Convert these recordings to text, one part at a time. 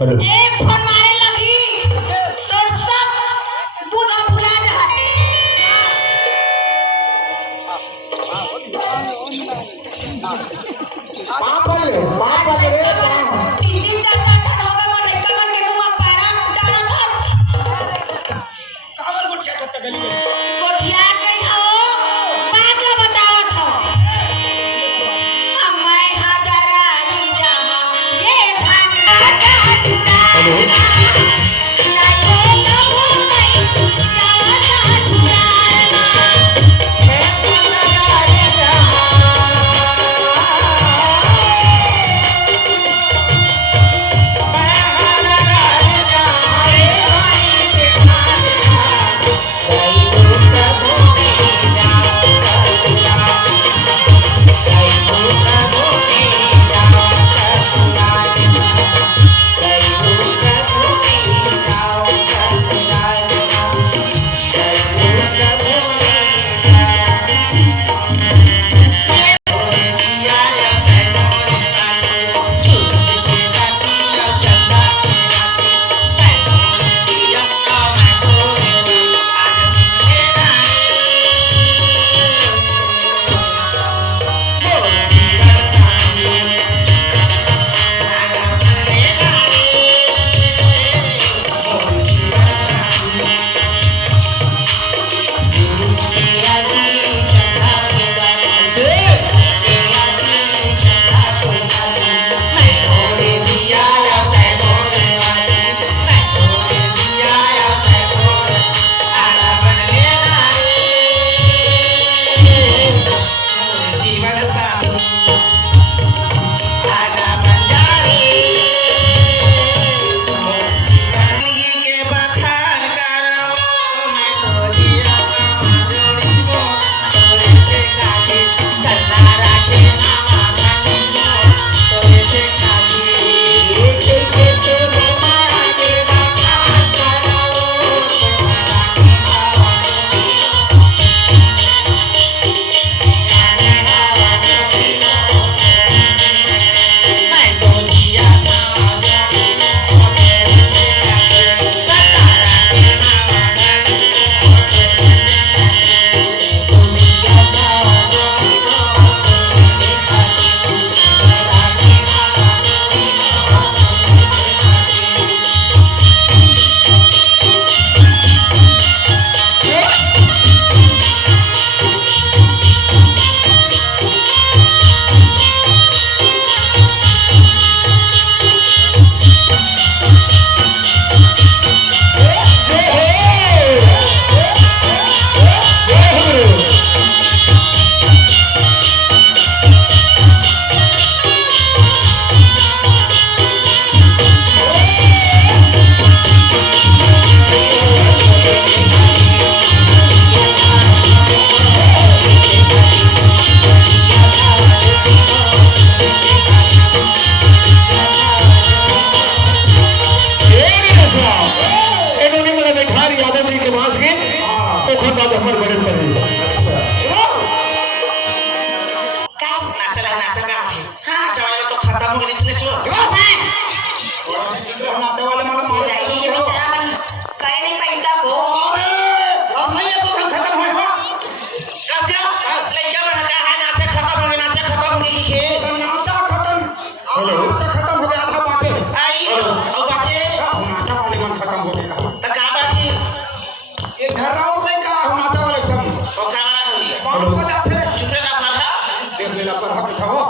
हेलो एक फोन मारे लगी तो सब बुधा भुला जाए। बाप बोले रे बाप। तीन तीन चार चार छन होगा मन लड़का मन के मुंह में पैरा डाला था। काबर गोठिया था गली में। गोठिया गई हो बात ला बतावत हो। मैं हदरानी जहां ये धन का हेलो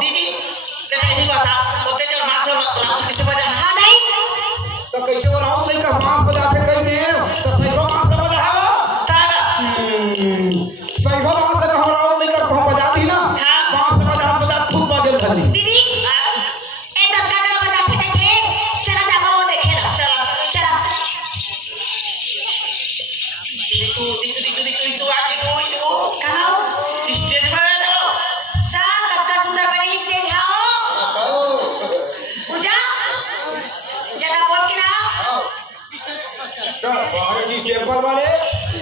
दीदी नहीं बता ओते जो मास्टर राउत किसे बजा हां नहीं तो कैसे राउत नहीं का मां बजाते कहीं में तो सही हो मास्टर बजा ता सही हो मास्टर का राउत नहीं का हम बजाती ना बांस बजा खूब बजल धली दीदी ए दस का जन बजाते कैसे चला जा वो देखे ना चला चला तू आगे कोई दो कहां स्टेज पर जाओ सा कक्का सुंदर बनी स्टेज आओ पूजा जगह बोल के ना तो बाहर की टेम्पल वाले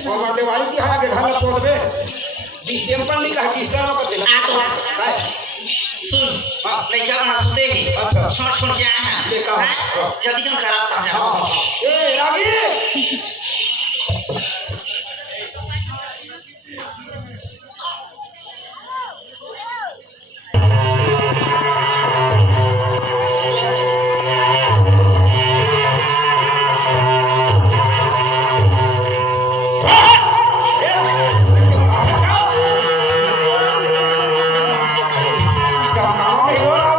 वो बड़े वाली की हां के घर में पोस में डिस टेम्पल नहीं कहा डिस्टर में कर देना आ तो सुन हाँ। लड़का बना सुते ही अच्छा। सुन के आए हैं लेका। हैं? जल्दी हम खराब समझा ए रागी जब काम नहीं हो रहा